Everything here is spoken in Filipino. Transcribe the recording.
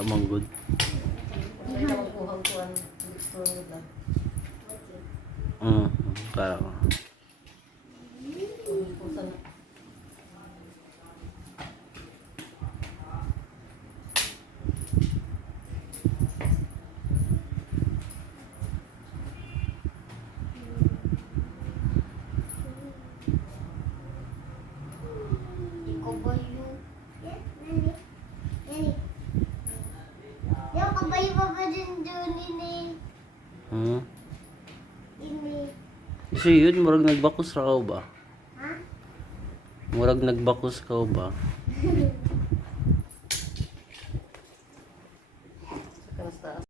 Wala mong good. Kaya ko. Ikaw ba yung... Yung kabayo pa ba din doon ini? Ini. Kasi yun, murag nagbakos ra ka ba? Ha? Murag nagbakos ka ba?